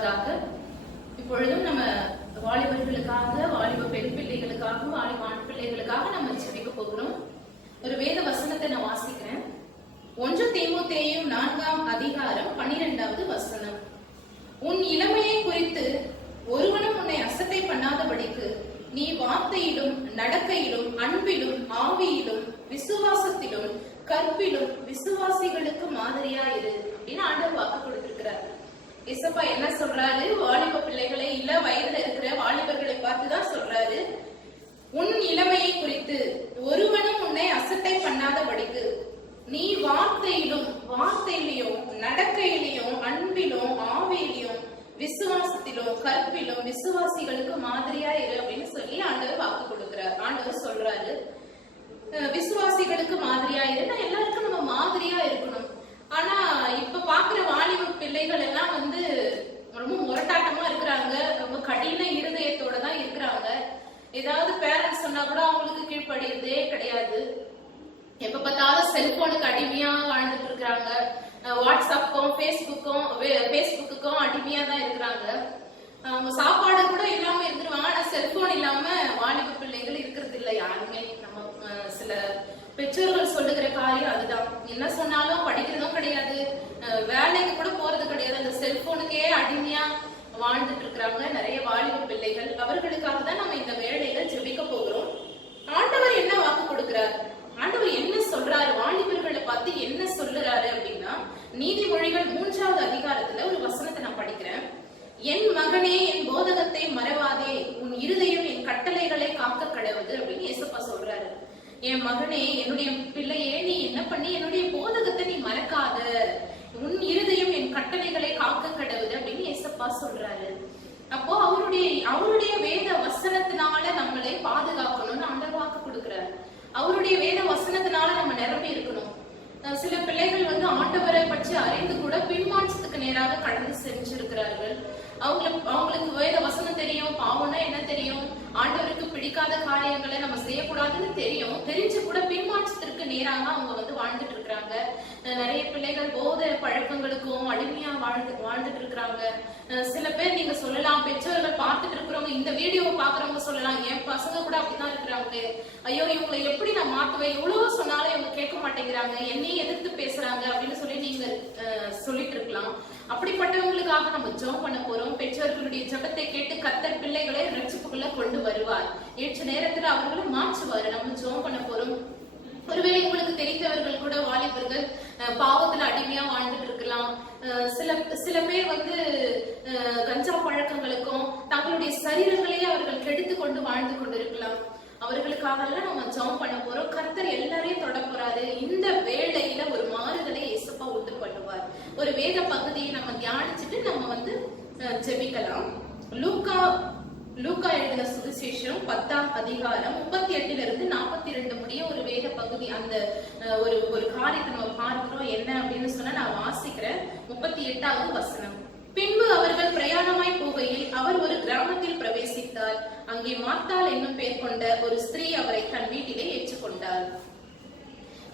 உண்டாவதாக. இப்பொழுதும் நம்ம வாலிபர்களுக்காக, வாலிப பெண் பிள்ளைகளுக்காக, வாலிப ஆண் பிள்ளைகளுக்காக நம்ம ஜெபிக்க போகிறோம். ஒரு வேத வசனத்தை நான் வாசிக்கிறேன். 1 தீமோத்தேயு 4ஆம் அதிகாரம் 12வது வசனம். உன் இளமையை குறித்து ஒருவனும் உன்னை அசட்டை பண்ணாதபடிக்கு நீ வார்த்தையிலும் நடக்கையிலும் அன்பிலும் ஆவியிலும் விசுவாசத்திலும் கற்பிலும் விசுவாசிகளுக்கு மாதிரியா இரு அப்படின்னு ஆண்டவர் வாக்கு கொடுத்திருக்கிறார். இயேசப்பா என்ன சொல்றாரு? வாலிப பிள்ளைகளை, இல்ல வயதுல இருக்கிற வாலிபர்களை பார்த்துதான் சொல்றாரு. உன் இளமையை குறித்து ஒருவனும் உன்னை அசட்டை பண்ணாதபடிக்கு நீ வார்த்தையிலையும் நடக்கையிலையும் அன்பிலும் ஆவியிலையும் விசுவாசத்திலும் கற்பிலும் விசுவாசிகளுக்கு மாதிரியா இரு அப்படின்னு சொல்லி ஆண்டவர் வாக்கு கொடுக்கிறார். ஆண்டவர் சொல்றாரு, விசுவாசிகளுக்கு மாதிரியா இரு. எல்லாருக்கும் நம்ம மாதிரியா இருக்கணும். ஆனா இப்ப பாக்குற வாலிப பிள்ளைகள் எல்லாம் ரொம்ப முரட்டாட்டமா இருக்கிறாங்க, ரொம்ப கடின இருதயத்தோட தான் இருக்கிறாங்க. ஏதாவது பேரண்ட்ஸ் சொன்னா கூட அவங்களுக்கு கீழ்ப்படியதே கிடையாது. எப்ப பார்த்தாலும் செல்போனுக்கு அடிமையா வாழ்ந்துட்டு இருக்கிறாங்க. வாட்ஸ்அப்புக்கும் பேஸ்புக்குக்கும் அடிமையா தான் இருக்கிறாங்க. அவங்க சாப்பாடு கூட இல்லாம இருந்துருவாங்க. ஆனா செல்போன் இல்லாம வாலிப பிள்ளைகள் இருக்கிறது இல்லை யாருமே. நம்ம சில பெற்றோர்கள் சொல்லுகிற காரியம் அதுதான். என்ன சொன்னாலும் படிக்கிறதும் கிடையாது, வேலைக்கு கூட போறது கிடையாது. அந்த செல்போனுக்கே அடிமையா வாழ்ந்துட்டு இருக்கிறாங்க நிறைய வாலிப பிள்ளைகள். அவர்களுக்காக தான் நம்ம இந்த வேலையில ஜெபிக்க போகிறோம். ஆண்டவர் என்ன வாக்கு கொடுக்கிறார்? ஆண்டவர் என்ன சொல்றாரு? வாலிபர்களை பார்த்து என்ன சொல்லுறாரு அப்படின்னா, நீதிமொழிகள் 3வது அதிகாரத்துல ஒரு வசனத்தை நான் படிக்கிறேன். என் மகனே, என் போதகத்தை மறவாதே, உன் இருதயம் என் கட்டளைகளை காக்க கடவுது அப்படின்னு ஏசப்பா சொல்றாரு. என் மகனே, என்னுடைய பிள்ளையே, நீ என்ன பண்ணி என்னுடைய போதகத்தை நீ மறக்காத, உன் இருதயம் என் கட்டளைகளை காக்க கடவுது அப்படின்னு ஏசப்பா சொல்றாரு. அப்போ அவருடைய வேத வசனத்தினால நம்மளை பாதுகாக்கணும்னு ஆண்டவர் வாக்கு கொடுக்கிறாரு. அவருடைய வேத வசனத்தினால நம்ம நிரம்பி இருக்கணும். சில பிள்ளைகள் ஆண்டவரை பற்றி அறிந்து கூட பின்மாற்றத்துக்கு நேராக கடந்து செஞ்சிருக்கிறார்கள். அவங்களுக்கு வேத வசனம் தெரியும், பாவம்னா என்ன தெரியும், ஆண்டவருக்கு பிடிக்காத காரியங்களை நம்ம செய்யக்கூடாதுன்னு தெரியும், தெரிஞ்சு கூட பின்மாற்றத்திற்கு நேராக அவங்க வாழ்ந்துட்டு இருக்கிறாங்க. நிறைய பிள்ளைகள் போதை பழக்கங்களுக்கும் அடிமையா வாழ்ந்துட்டு இருக்கிறாங்க. சில பேர் நீங்க சொல்லலாம், பெற்றோர்கள் பார்த்துட்டு இருக்கிறவங்க, இந்த வீடியோவை பாக்குறவங்க சொல்லலாம், என் பசங்க கூட அப்படிதான் இருக்கிறாங்க, ஐயோ இவங்களை எப்படி நான் மாத்துவேன், எவ்வளவு சொன்னாலும் இவங்க கேட்க மாட்டேங்கிறாங்க, என்னையும் எதிர்த்து பேசுறாங்க அப்படின்னு சொல்லி நீங்க சொல்லிட்டு இருக்கலாம். அப்படிப்பட்டவங்களுக்காக நம்ம ஜெபம் பண்ண போறோம். பெற்றோர்களுடைய ஜெபத்தை கேட்டு கர்த்தர் பிள்ளைகளை ரட்சிப்புக்குள்ள கொண்டு வருவார். ஏற்ற நேரத்துல அவர்களும் மாற்றுவாரு. நம்ம ஜெபம் பண்ண போறோம். ஒருவேளை உங்களுக்கு தெரிந்தவர்கள் கூட வாலிபர்கள் பாவத்துல அடிமையா வாழ்ந்துட்டு இருக்கலாம். சில பேர் கஞ்சா பழக்கங்களுக்கும் தங்களுடைய சரீரங்களையே அவர்கள் கெடுத்து கொண்டு வாழ்ந்து கொண்டு இருக்கலாம். அவர்களுக்காக எல்லாம் நம்ம ஜெபம் பண்ண போறோம். கர்த்தர் எல்லாரையும் தொட போறாரு. இந்த வேளையில ஒரு மாறுதலை இயேசுப்பா உண்டு பண்ணுவார். ஒரு வேத பகுதியை நம்ம தியானிச்சுட்டு நம்ம ஜெபிக்கலாம். லூக்கா எழுதின சுவிசேஷம் 10ஆம் அதிகாரம் 38 42 முடிய ஒரு வேத பகுதி. அந்த ஒரு காரியத்தை நம்ம பார்க்கிறோம். என்ன அப்படின்னு சொன்னா நான் வாசிக்கிறேன். 38வது வசனம். பின்பு அவர்கள் பிரயாணமாய் போகையில் அவர் ஒரு கிராமத்தில் பிரவேசித்தார். அங்கே மார்த்தாள் என்னும் பெயர் கொண்ட ஒரு ஸ்திரீ அவரை தன் வீட்டிலே ஏற்றுக்கொண்டார்.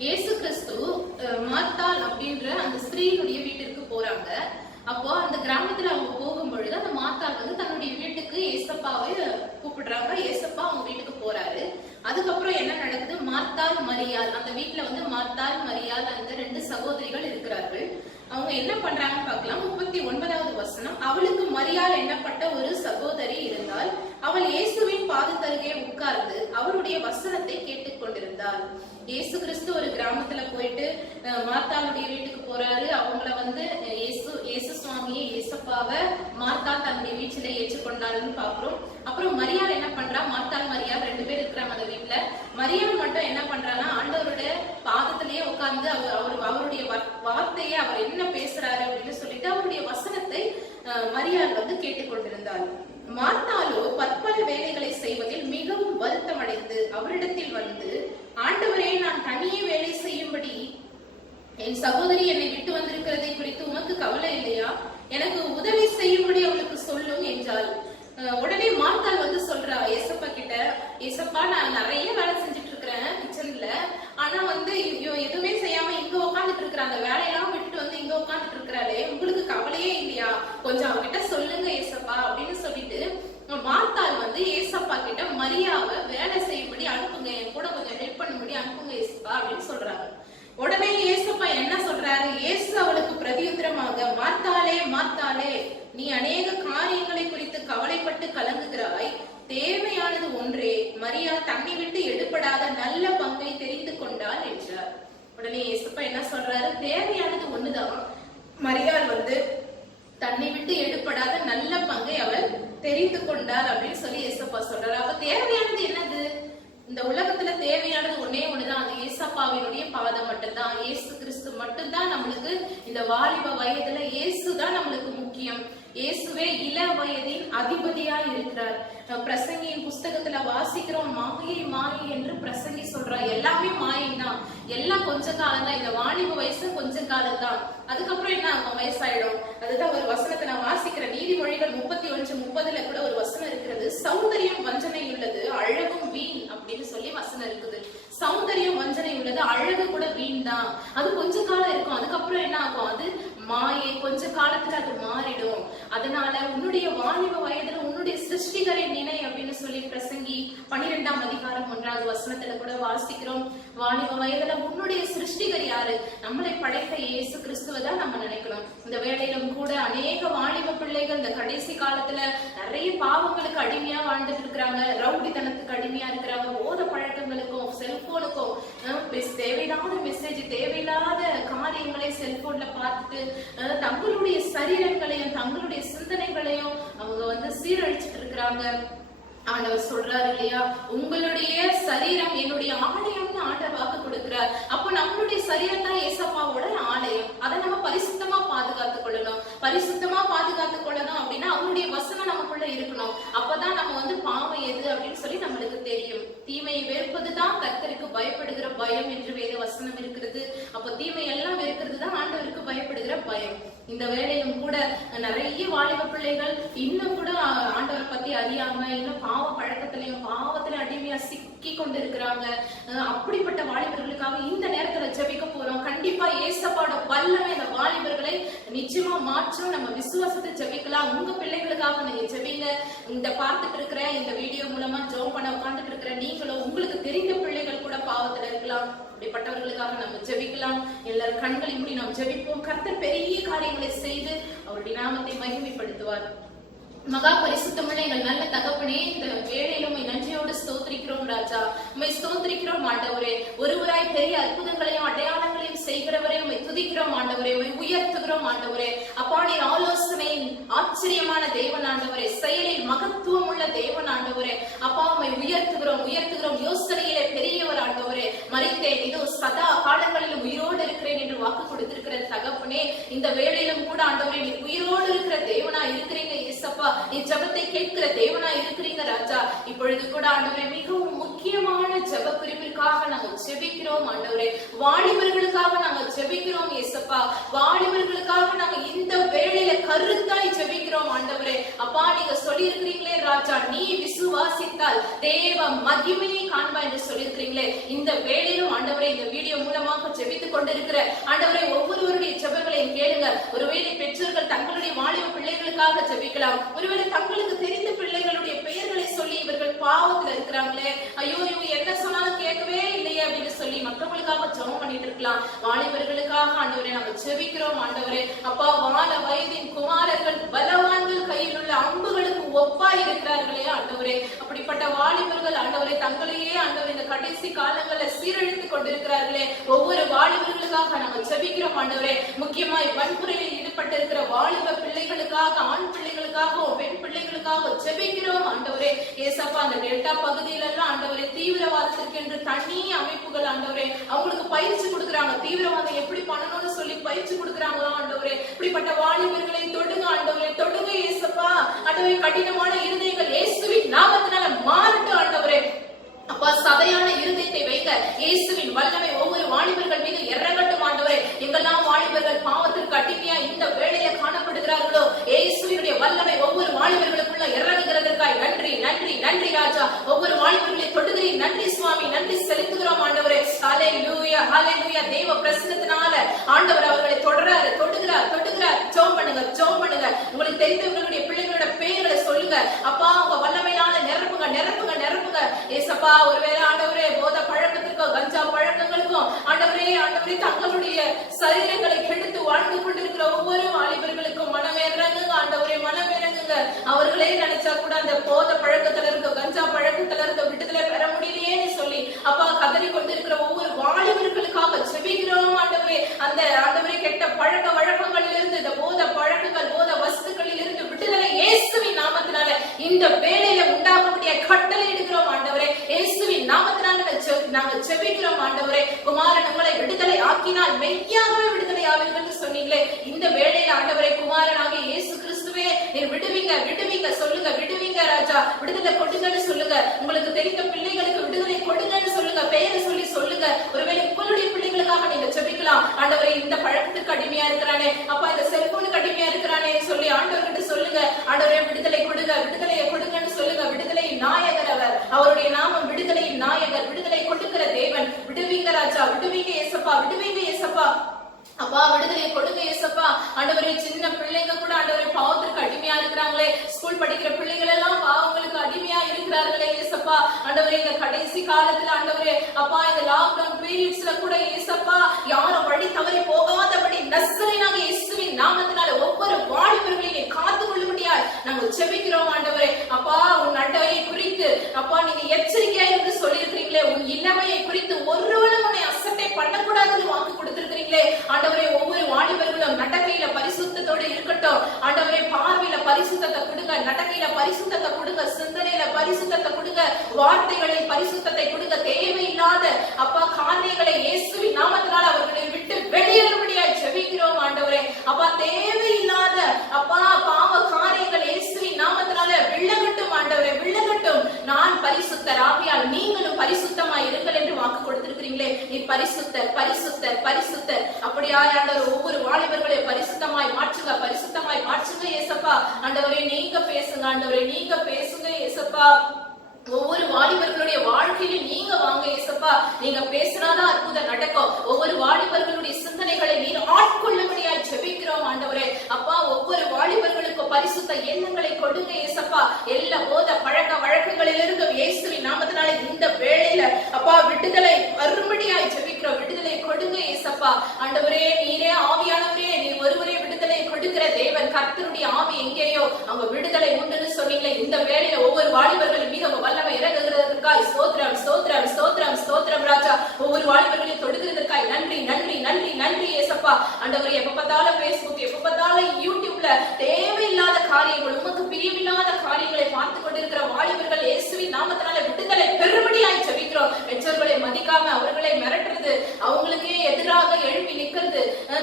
இயேசு கிறிஸ்து மார்த்தாள் அப்படின்ற அந்த ஸ்திரீனுடைய வீட்டிற்கு போறாங்க. அப்போ அந்த கிராமத்துல அவங்க போகும் பொழுது அந்த மார்த்தாள் தன்னுடைய வீட்டுக்கு ஏசப்பாவை கூப்பிடுறாங்க. ஏசப்பா அவங்க வீட்டுக்கு போறாரு. அதுக்கப்புறம் என்ன நடக்குது? மார்த்தாள் மரியாள், அந்த வீட்டுல மார்த்தாள் மரியாள் அந்த 2 சகோதரிகள் இருக்கிறார்கள். அவங்க என்ன பண்றாங்கன்னு பார்க்கலாம். 39வது வசனம். அவளுக்கு மரியாள் என்னப்பட்ட ஒரு சகோதரி இருந்தால், அவள் இயேசுவின் பாதத்தருகே உட்கார்ந்து அவருடைய வசனத்தை கேட்டுக்கொண்டிருந்தாள். இயேசு கிறிஸ்து ஒரு கிராமத்துல போயிட்டு மார்த்தாளுடைய வீட்டுக்கு போறாரு. அவங்கள இயேசு சுவாமியை, இயேசப்பாவை மார்த்தாள் தன்னுடைய வீட்டில ஏற்றுக்கொண்டாருன்னு பாக்குறோம். அப்புறம் மரியாள் என்ன பண்றா? மார்த்தாள் மரியாள் 2 பேர் இருக்கிறாங்க அந்த வீட்டுல. மரியாள் மட்டும் என்ன பண்றான்னா, ஆண்டவருடைய பாதத்திலேயே உட்கார்ந்து அவருடைய வார்த்தையை அவர் என்ன பேசுறாரு அப்படின்னு சொல்லிட்டு அவருடைய வசனத்தை மரியாள் கேட்டுக்கொண்டிருந்தாள். மார்த்தாளோ பற்பல வேலைகளை செய்வதில் மிகவும் வருத்தம் அடைந்து அவரிடத்தில் ஆண்டவரே, நான் தனியே வேலை செய்யும்படி என் சகோதரி என்னை விட்டு வந்திருக்கிறதை குறித்து உமக்கு கவலை இல்லையா? எனக்கு உதவி செய்யும்படி அவளுக்கு சொல்லும் என்றாள். உடனே மார்த்தாள் சொல்றா ஏசப்பா கிட்ட, ஏசப்பா நான் நிறைய வேலை செஞ்சுட்டு இருக்கிறேன் கிச்சன்ல, ஆனா எதுவுமே செய்யாம இங்க உட்காந்துட்டு இருக்கிற, அந்த வேலையெல்லாம் விட்டுட்டு இங்க உட்காந்துட்டு இருக்கிறாளே, உங்களுக்கு கவலையே இல்லையா? கொஞ்ச கொஞ்சம் அவகிட்ட சொல்லுங்க ஏசப்பா அப்படின்னு சொல்லிட்டு மார்த்தாள் வந்து ஏசப்பா கிட்ட மரியாவை வேலை செய்யும்படி அனுப்புங்க, என் கூட கொஞ்சம் ஹெல்ப் பண்ணும்படி அனுப்புங்க ஏசப்பா அப்படின்னு சொல்றாங்க. உடனே ஏசப்பா என்ன சொல்றாரு? இயேசு அவளுக்கு பிரதியுத்தரமாக, மார்த்தாளே மார்த்தாளே, நீ அநேக காரியங்களை குறித்து கவலைப்பட்டு கலங்குகிறாய், தேவையானது ஒன்றே, மரியா தன்னை விட்டு எடுபடாத நல்ல பங்கை தெரிந்து கொண்டாள் என்றார். உடனே ஏசப்பா என்ன சொல்றாரு? தேவையானது ஒண்ணுதான், மரியாள் வந்து தன்னை விட்டு எடுபடாத நல்ல பங்கை அவள் தெரிந்து கொண்டார் அப்படின்னு சொல்லி ஏசப்பா சொல்றாரு. அப்ப தேவையானது என்னது? இந்த உலகத்துல தேவையானது ஒன்னே ஒண்ணுதான், அது ஏசப்பாவினுடைய பாதம் மட்டும்தான். இயேசு கிறிஸ்து மட்டும்தான் நம்மளுக்கு இந்த வாலிப வயதுல இயேசுதான் நம்மளுக்கு முக்கியம். இயேசுவே இள வயதின் அதிபதியா இருக்கிறார். பிரசங்கியின் புஸ்தகத்துல வாசிக்கிறோம், மாயை மாயை என்று பிரசங்கி சொல்றார். எல்லாமே மாயை தான், எல்லாம் கொஞ்ச காலம் தான். இந்த வாலிப வயசு கொஞ்ச காலம் தான், அதுக்கப்புறம் என்ன ஆகும்? வயசாயிடும். அதுதான் ஒரு வசனத்தை நான் வாசிக்கிறேன். நீதிமொழிகள் 31:30 கூட ஒரு வசனம் இருக்கிறது. சௌந்தரியம் வஞ்சனை உள்ளது, அழகும் வீண் அப்படின்னு சொல்லி வசனம் இருக்குது. சௌந்தரியம் வஞ்சனை உள்ளது, அழகு கூட வீண் தான். அது கொஞ்ச காலம் இருக்கும், அதுக்கப்புறம் என்ன ஆகும்? அது மாயை, கொஞ்ச காலத்துல அது மாறிடும். அதனால உன்னுடைய வாலிப வயதுல உன்னுடைய சிருஷ்டிகரை நினை அப்படின்னு சொல்லி பிரசங்கி 12ஆம் அதிகாரம் 1வது வசனத்துல கூட வாசிக்கிறோம். வாலிப வயதுல உன்னுடைய சிருஷ்டிகர் யாரு? நம்மளை படைத்த இயேசு கிறிஸ்துவ தான் நம்ம நினைக்கணும். இந்த வேளையிலும் கூட அநேக வாலிப பிள்ளைகள் இந்த கடைசி காலத்துல நிறைய பாவங்களுக்கு அடிமையா வாழ்ந்துட்டு இருக்கிறாங்க, ரவுடித்தனத்துக்கு அடிமையா இருக்கிறாங்க, போத பழக்கங்களுக்கும் செல்போனுக்கும், தேவையில்லாத மெசேஜ், தேவையில்லாத காரியங்களை செல்போன்ல பார்த்துட்டு தங்களுடைய சரீரங்களையும் தங்களுடைய சிந்தனைகளையும் அவங்க வந்து சீரழிச்சிட்டு இருக்கிறாங்க. ஆண்டவர் சொல்றாரு இல்லையா, உங்களுடைய சரீரம் என்னுடைய ஆலயம்னு ஆண்டவர் வாக்கு கொடுக்கிறார். அப்போ நம்மளுடைய சரீரம் தான் ஏசப்பாவோட ஆலயம். அதை நம்ம பரிசுத்தமா பாதுகாத்துக் கொள்ளணும். பரிசுத்தமா பாதுகாத்துக் கொள்ளணும் அப்படின்னா அவருடைய வசனம் நமக்குள்ள இருக்கணும். அப்பதான் நம்ம வந்து பாவம் எது அப்படின்னு சொல்லி நம்மளுக்கு தெரியும். தீமையை வெறுப்பதுதான் கர்த்தருக்கு பயப்படுகிற பயம் என்று வேத வசனம் இருக்கிறது. அப்ப தீமை எல்லாம் வெறுக்கிறது தான் ஆண்டவருக்கு பயப்படுகிற பயம். இந்த வேளையிலும் கூட நிறைய வாலிப பிள்ளைகள் இன்னும் கூட ஆண்டவரை பத்தி அறியாம இன்னும் பாவ பழக்கத்திலையும் பாவத்தில அடிமையா சிக்கி கொண்டு இருக்கிறாங்க. அப்படிப்பட்ட வாலிபர்களுக்காக இந்த நேரத்துல ஜெபிக்க போறோம். கண்டிப்பா ஏசப்பாவோட வல்லமை அந்த வாலிபர்களை நிச்சயமா மாற்றும். நம்ம விசுவாசத்தை ஜெபிக்கலாம். உங்க பிள்ளைகளுக்காக நீங்க ஜெபிங்க. இந்த பார்த்துட்டு இருக்கிற இந்த வீடியோ மூலமா ஜெபம் பண்ண உட்கார்ந்துட்டு இருக்கிற நீங்களும் உங்களுக்கு தெரிந்த பிள்ளைகள் கூட பாவத்துல இருக்கலாம். அப்படிப்பட்டவர்களுக்காக நம்ம ஜெபிக்கலாம். எல்லாரும் கண்களை மூடி நாம் ஜெபிப்போம். கர்த்தர் பெரிய காரியங்களை செய்து அவருடைய நாமத்தை மகிமைப்படுத்துவார். மகா பரிசுத்தமுள்ள எங்கள் நல்ல தகப்பனே, இந்த வேளையிலும் நன்றியோடு ஸ்தோத்திரிக்கிறோம் ராஜா. உம்மை ஸ்தோத்திரிக்கிறோம் ஆண்டவரே. ஒருவராய் பெரிய அற்புதங்களையும் அடையாளங்களையும் செய்கிறவரே உம்மை துதிக்கிறோம் ஆண்டவரே. உம்மை உயர்த்துகிறோம் ஆண்டவரே. அப்பா, நீர் ஆலோசனையின் ஆச்சரியமான தேவன் ஆண்டவரே, செயலில் மகத்துவம் உள்ள தேவன் ஆண்டவரே. அப்பா, உம்மை உயர்த்துகிறோம் உயர்த்துகிறோம். யோசனையிலே பெரியவர் ஆண்டவரே. மரித்தேன், இதோ சதா காலங்களிலும் உயிரோடு இருக்கிறேன் என்று வாக்கு கொடுத்திருக்கிற தகப்பனே, இந்த வேளையிலும் கூட ஆண்டவரே நீர் உயிரோடு இருக்கிற தேவனா இருக்கிறீங்க இயேசப்பா. நீ ஜெபத்தை கேட்கிற தேவனா இருக்கிறீங்க ராஜா. இப்பொழுது கூட ஆண்டவரே மிகவும் முக்கியமான ஜெப குறிப்பிற்காக நாங்கள் ஜெபிக்கிறோம் ஆண்டவரே. வாலிபர்களுக்காக நாங்கள் ஜெபிக்கிறோம் இயேசப்பா. வாலிபர்களுக்காக நாங்கள் இந்த வேளையில கருத்தாய் ஜெபிக்கிறோம் ஆண்டவரே. அப்பா, நீங்க சொல்லி இருக்கிறீங்களே ராஜா, நீ விசுவாசித்தால் தேவ மகிமையை காண்பா என்று சொல்லி இருக்கிறீங்களே. இந்த வேளையிலும் ஆண்டவரே இந்த வீடியோ மூலமாக ஜெபித்துக் கொண்டிருக்கிற ஆண்டவரே ஒவ்வொருவருடைய ஜெபங்களையும் கேளுங்க. ஒருவேளை பெற்றோர்கள் தங்களுடைய வாலிப பிள்ளைகளுக்காக ஜெபிக்கலாம். ஒருவேளை தங்களுக்கு தெரிந்த பிள்ளைகளுடைய பெயர்களை சொல்லி இவர்கள் பாவத்துல இருக்கிறாங்களே, ஐயோ இவங்க என்ன சொன்னாலும் கேட்கவே இல்லையே அப்படின்னு சொல்லி மற்றவங்களுக்காக ஜெபம் பண்ணிட்டு இருக்கலாம். வாலிபர்களுக்காக ஆண்டவரே நாங்கள் ஜெபிக்கிறோம் ஆண்டவரே. அப்பா, வால வயதின் குமாரர்கள் பலவான்கள் கையில் உள்ள அம்புகளுக்கு ஒப்பாய் இருக்கிறார்களே ஆண்டவரே. அப்படிப்பட்ட வாலிபர்கள் ஆண்டவரே தங்களையே ஆண்டவரே இந்த கடைசி காலங்களில் சீரழித்துக் கொண்டிருக்கிறார்களே, ஒவ்வொரு வாலிபர்களுக்காக நாங்கள் ஜெபிக்கிறோம் ஆண்டவரே. முக்கியமாய் வன்முறையில் ஈடுபட்டிருக்கிற வாலிப பிள்ளைகளுக்காக, ஆண் பிள்ளைகளுக்காக, பெண் பிள்ளைகளுக்காக ஜெபிக்கிறோம் ஆண்டவரே. ஏசப்பா, அந்த டெல்டா பகுதியில எல்லாம் ஆண்டவரே தீவிரவாதத்திற்கு என்று தனி அமைப்புகள் ஆண்டவரே அவங்களுக்கு பயிற்சி கொடுக்குறாங்க. தீவிரவாதம் எப்படி பண்ணணும்னு சொல்லி பயிற்சி கொடுக்குறாங்களோ ஆண்டவரே. இப்படிப்பட்ட வாலிபர்களை தொடுங்க ஆண்டவரே, தொடுங்க ஏசப்பா. ஆண்டவரே, கடினமான இருதயங்கள் இயேசுவின் நாமத்தினால மாறட்டும் ஆண்டவரே. அப்பா, சதையான இருதயத்தை வைக்க இயேசுவின் வல்லமை ஒவ்வொரு வாலிபர்கள் மீது இறங்கட்டும் ஆண்டவரே. எங்கெல்லாம் வாலிபர்கள் பாவத்திற்கு அடிமையா இந்த வேளையில காணப்படுகிறார்களோ, இயேசுவினுடைய வல்லமை ஒவ்வொரு வாலிபர்களுக்குள்ள இறங்குகிறதற்காய் நன்றி நன்றி நன்றி ராஜா. ஒவ்வொரு வாலிபர்களை தொடுகிறேன். நன்றி சுவாமி, நன்றி செலுத்துகிறோம் ஆண்டவரே. ஹல்லேலூயா ஹல்லேலூயா. தேவ பிரசன்னத்தினால ஆண்டவர் அவர்களை தொடுகிறார் தொடுகிறார் தொடுகிறார். ஜெபம் பண்ணுங்க ஜெபம் பண்ணுங்க. உங்களுக்கு உங்களுக்கு தெரிந்தவர்களுடைய பிள்ளைகளோட பெயர்களை சொல்லுங்க. அப்பா உங்க வல்லமையால நிரப்புங்க நிரப்புங்க நிரப்புங்க ஏசப்பா. ஒருவேளை ஆண்டவரே போத பழக்கத்திற்கும் கஞ்சா பழக்கங்களுக்கும் ஆண்டவரே ஆண்டவரே தங்களுடைய சரீரங்களை கெடுத்து வாழ்ந்து கொண்டிருக்கிற ஒவ்வொரு வாலிபர்களுக்கும் மனம் இறங்குங்க ஆண்டவரே, மனம் இறங்குங்க. அவர்களே நினைச்சா கூட அந்த போத பழக்கத்துல இருக்க கஞ்சா பழக்கத்துல இருக்க விடுதலை பெற முடியலையேன்னு சொல்லி அப்பா கதறி கொண்டிருக்கிற ஒவ்வொரு வாலிபர்களுக்காக செபிக்கிறோம் ஆண்டவரே. அந்த ஆண்டவரே கெட்ட பழக்க வழக்கங்களில் இருந்து இந்த போத பழக்கங்கள் போத வஸ்துக்களில் இருந்து விடுதலை இயேசுவின் நாமத்தினால இந்த வேளையில உண்டாகக்கூடிய கட்டளை எடுக்கிறோம் ஆண்டவரே. இயேசுவின் நாமத்தினால நாங்கள் செபிக்கிறோம் ஆண்டவரே. குமாரன் உங்களை விடுதலை ஆக்கினால் மெய்யாகவே விடுதலை ஆவீர்கள் சொன்னீங்களே. இந்த வேளையில ஆண்டவரே குமாரனாகிய இயேசு கிறிஸ்துவே நீர் விடுவீங்க விடுவீங்க சொல்லுங்க. விடுவீங்க ராஜா, விடுதலை கொடுங்கன்னு சொல்லுங்க. உங்களுக்கு தெரிந்த பிள்ளைகளுக்கு விடுதலை கொடுங்கன்னு சொல்லுங்க. பெயரை சொல்லி சொல்லுங்க. ஒருவேளை உங்களுடைய பிள்ளைகளுக்காக நீங்க செபிக்கலாம். ஆண்டவரே இந்த பழக்கத்துக்கு அடிமையா இருக்கிறானே, அப்பா இந்த செல்போனுக்கு அடிமையா இருக்கிறானே சொல்லி ஆண்டவர்கிட்ட சொல்லுங்க. ஆண்டவரே விடுதலை கொடுங்க, விடுதலையை கொடுங்கன்னு சொல்லுங்க. விடுதலை நாயகர் அவர், அவருடைய நாமம் விடுதலை நாயகர், விடுதலை கொடுக்கிற தேவன். விடுவீங்க ராஜா, விடுவீங்க ஏசப்பா, விடுவீங்க ஏசப்பா. அப்பா விடுதலை கொடுங்க ஏசப்பா. ஆண்டவரே சின்ன பிள்ளைங்க கூட ஆண்டவரே பாவத்திற்கு அடிமையா இருக்கிறாங்களே, ஸ்கூல் படிக்கிற பிள்ளைகள் எல்லாம் பாவங்களுக்கு அடிமையா இருக்கிறார்களே ஏசப்பா. ஆண்டவரே இந்த கடைசி காலத்துல ஆண்டவரே அப்பா இந்த லாக்டவுன் பீரியட்ஸ்ல கூட ஏசப்பா யாரும் வழி தவறி போகாதபடி நஸ்ரேனாகிய இயேசுவின் நாமத்தினால ஒவ்வொரு வாலிபர்களையும் காத்து கொள்ளும்படியா நாங்கள் செபிக்கிறோம் ஆண்டவரே. அப்பா உன் அண்டையை குறித்து அப்பா நீங்க எச்சரிக்கையா இருந்து சொல்லியிருக்கிறீங்களே, உன் இளமையை குறித்து ஒருவனும் உன்னை அசட்டை பண்ணக்கூடாதுன்னு வாக்கு கொடுத்திருக்கிறீங்களே ஆண்டவரே. ஒவ்வொரு வாலிபர்களும் நடக்கையில பரிசுத்தத்தோடு இருக்கட்டும் ஆண்டவரே. பார்வையில பரிசுத்தத்தை கொடுங்க, நடக்கையில பரிசுத்தத்தை கொடுங்க, சிந்தனையில பரிசுத்தத்தை கொடுங்க, வார்த்தைகளில் பரிசுத்தத்தை கொடுங்க. தேவையில்லாத அப்பா காரியங்களை இயேசுவின் நாமத்தினால் அவர்களை விட்டு வெளியேறும்படியாய் செபிக்கிறோம் ஆண்டவரே. அப்பா தேவையில்லாத அப்பா பாவ காரியங்கள் இயேசுவின் நாமத்தினால விலகட்டும் ஆண்டவரே, விலகட்டும். நான் பரிசுத்தர் ஆகையால் நீங்களும் பரிசுத்தமாய் இருங்கள் என்று வாக்கு கொடுத்திருக்கிறீங்களே. நீ பரிசுத்தர் பரிசுத்தர் பரிசுத்தர். அப்படியா ஆண்டவர் ஒவ்வொரு வாலிபர்களையும் பரிசுத்தமாய் மாற்றுங்க, பரிசுத்தமாய் மாற்றுங்க ஏசப்பா. ஆண்டவரே நீங்க பேசுங்க ஆண்டவரே, நீங்க பேசுங்க ஏசப்பா. ஒவ்வொரு வாலிபர்களுடைய வாழ்க்கையிலும் நீங்க வாங்க ஏசப்பா. நீங்க பேசினாதான் அற்புதம் நடக்கும். ஒவ்வொரு வாலிபர்களுடைய சிந்தனைகளை நீர் ஆட்கொள்ளும்படியாய் ஜெபிக்கிறோம் ஆண்டவரே. அப்பா ஒவ்வொரு வாலிபர்களுக்கு பரிசுத்த எண்ணங்களை கொடுங்க ஏசப்பா. எல்லா போத பழக்க வழக்கங்களிலிருந்து இயேசுவின் நாமத்தினால இந்த வேளையில அப்பா விடுதலை வரும்படியாய் ஜெபிக்கிறோம். விடுதலை கொடுங்க ஏசப்பா. ஆண்டவரே நீரே ஆவியானவரே, நீர் ஒருவரே விடுதலை கொடுக்கிற தேவன். கர்த்தருடைய ஆவி எங்கேயோ அங்க விடுதலை உண்டுன்னு சொன்னீங்களே. இந்த வேளையில ஒவ்வொரு வாலிபர்கள் மீது வல்லமை இறங்குகிறதற்காய் ஸ்தோத்திரம் ஸ்தோத்திரம் ஸ்தோத்திரம் ஸ்தோத்திரம் ராஜா. ஒவ்வொரு வாலிபர்களையும் தொடுகிறதற்காய் நன்றி நன்றி நன்றி நன்றி ஏசப்பா. ஆண்டவரே எப்ப பார்த்தாலும் பேஸ்புக், எப்ப பார்த்தாலும் யூடியூப்ல தேவையில்லாத காரியங்கள், உமக்கு பிரியமில்லாத காரியங்களை பார்த்து கொண்டிருக்கிற வாலிபர்கள் இயேசுவின் நாமத்தினால விடுதலை பெருமடியாய் ஜெபிக்கிறோம். பெற்றோர்களை மதிக்காம அவர்களை மிரட்டுறது, அவங்களுக்கே எதிராக எழுப்பி நிக்கிறது,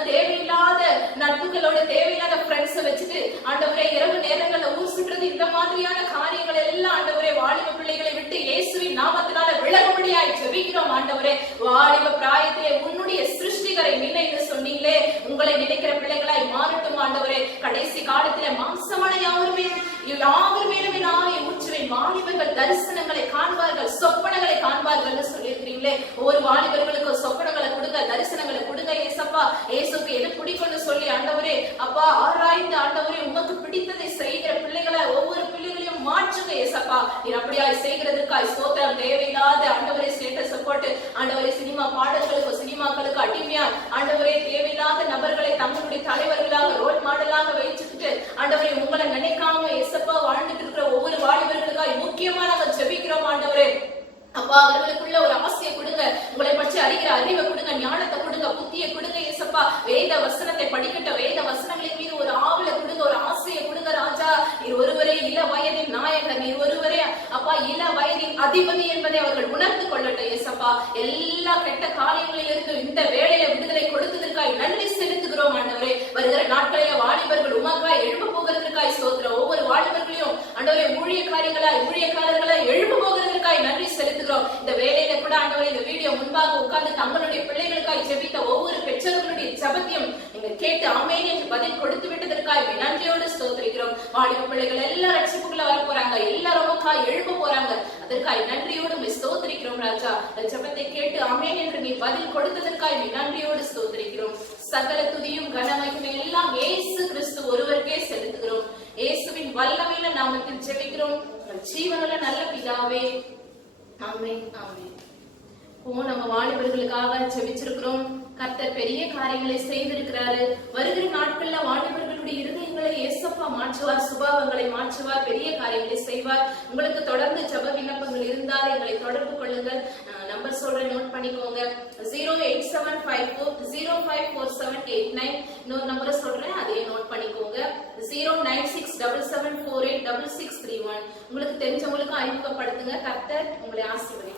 தேவையில்லாத நட்புகளோட தேவையில்லாத ஃப்ரெண்ட்ஸை வச்சுட்டு ஆண்டவரே இரவு நேரங்கள்ல ஊர் சுற்றுறது, இந்த மாதிரியான காரியங்கள் எல்லாம் ஆண்டவரே வாலிப பிள்ளைகளை விட்டு இயேசுவின் நாமத்தினால விலகும்படியாய் ஜெபிக்கிறோம் ஆண்டவரே. வாலிப பிராயத்திலே உன்னுடைய சிருஷ்டிகரை நினைத்து சொன்னீங்களே, உங்களை நினைக்கிற பிள்ளைகளாய் மாறட்டும் ஆண்டவரே. கடைசி காலத்திலே மாம்சமான யாவர் மேலும் என் ஆவியை ஊற்றுவேன். வாலிபர்கள் தரிசனங்களை காண்பார்கள், சொப்பனங்களை காண்பார்கள் சொல்லியிருக்கிறீங்களே. ஒவ்வொரு வாலிபர்களுக்கும் சொப்பனங்களை கொடுங்க, தரிசனங்களை கொடுங்க ஏசப்பா. இயேசுக்கு எது பிடிக்கும்னு சொல்லி ஆண்டவரே அப்பா ஆராய்ந்து ஆண்டவரே உமக்கு பிடித்ததை செய்கிற பிள்ளைகளை ஒவ்வொரு பிள்ளைகளையும் மாற்றுங்க ஏசப்பா. நீர் அப்படியாய் செய்கிறதுக்காய் ஸ்தோத்திரம். தேவையில்லாத ஆண்டவரே ஸ்டேட்டஸ் போட்டு ஆண்டவரே சினிமா பாடல்களுக்கு சினிமாக்களுக்கு அடிமையா ஆண்டவரே தேவையில்லாத நபர்களை தங்களுடைய தலைவர்களாக ரோல் மாடலாக வைச்சுக்கிட்டு ஆண்டவரே உங்களை நினைக்காம ஏசப்பா வாழ்ந்துட்டு இருக்கிற ஒவ்வொரு வாலிபர்களுக்காய் முக்கியமா நாங்கள் ஜெபிக்கிறோம் ஆண்டவரே. அப்பா அவர்களுக்குள்ள ஒரு ஆசையை கொடுங்க, உங்களை பற்றி அறிகிற அறிவை கொடுங்க, ஞானத்தை கொடுங்க, புத்தியை கொடுங்க ஏசப்பா. வேத வசனத்தை படிக்கட்ட, வேத வசனங்களின் மீது ஒரு ஆவலை கொடுங்க, ஒரு ஆசையை கொடுங்க ராஜா. நீர் ஒருவரே இள வயதின் நாயகர், நீர் ஒருவரே அப்பா இள வயதின் அதிபதி என்பதை அவர்கள் உணர்ந்து கொள்ளட்டும் ஏசப்பா. எல்லா கெட்ட காரியங்களிலிருந்து இந்த வேளையில விடுதலை கொடுத்ததற்காய் நன்றி செலுத்துகிறோம் ஆண்டவரே. வருகிற நாட்களில வாலிபர்கள் உமக்காய் எழுப்ப போகிறதற்காய் ஸ்தோத்திரம். ஒவ்வொரு வாலிபர்களையும் ஆண்டவரே ஊழியக்காரர்களாய் எழுப்ப போகிறதற்காய் நன்றி செலுத்துகிறோம். இந்த வேளையில கூட ஆண்டவரே இந்த வீடியோ முன்பாக உட்கார்ந்து தங்களுடைய பிள்ளைகளுக்காய் ஜெபித்த ஒவ்வொரு பெற்றோர்களுடைய ஜெபத்தையும் நீங்க கேட்டு ஆமென் என்று பதில் கொடுத்து விட்டதற்காக நன்றியோடு ஸ்தோத்திரிக்கிறோம். வாலிப பிள்ளைகள் எல்லாம் ரட்சிப்புக்குள்ள வர போறாங்க, எல்லாரும் உமக்காய் எழுப்ப போறாங்க. அதற்காக நன்றியோடு ஸ்தோத்திரிக்கிறோம் ராஜா. ஜெபத்தை கேட்டு ஆமென் என்று நீ பதில் கொடுத்ததற்காக நன்றியோடு ஸ்தோத்திரிக்கிறோம். சகல துதியும் கனமகிமையும் எல்லாம் இயேசு கிறிஸ்து ஒருவருக்கே செலுத்துகிறோம். இயேசுவின் வல்லமையுள்ள நாமத்தில் ஜெபிக்கிறோம் ஜீவனுள்ள நல்ல பிதாவே, ஆமென் ஆமென். நம்ம வாலிபர்களுக்காக ஜெபிச்சிருக்கிறோம். கர்த்தர் பெரிய காரியங்களை செய்திருக்கிறாரு. வருகிற நாட்கள்ல வாலிபர்களுடைய இருதயங்களை ஏசப்பா மாற்றுவார், சுபாவங்களை மாற்றுவார், பெரிய காரியங்களை செய்வார். உங்களுக்கு தொடர்ந்து ஜெப விண்ணப்பங்கள் இருந்தால் எங்களை தொடர்பு கொள்ளுங்கள். நம்பர் சொல்றேன், நோட் பண்ணிக்கோங்க. 08754054789. இன்னொரு நம்பரை சொல்றேன், அதையே நோட் பண்ணிக்கோங்க. 09677486631. உங்களுக்கு தெரிஞ்சவங்களுக்கும் அறிமுகப்படுத்துங்க. கர்த்தர் உங்களை ஆசீர்வதிப்பார்.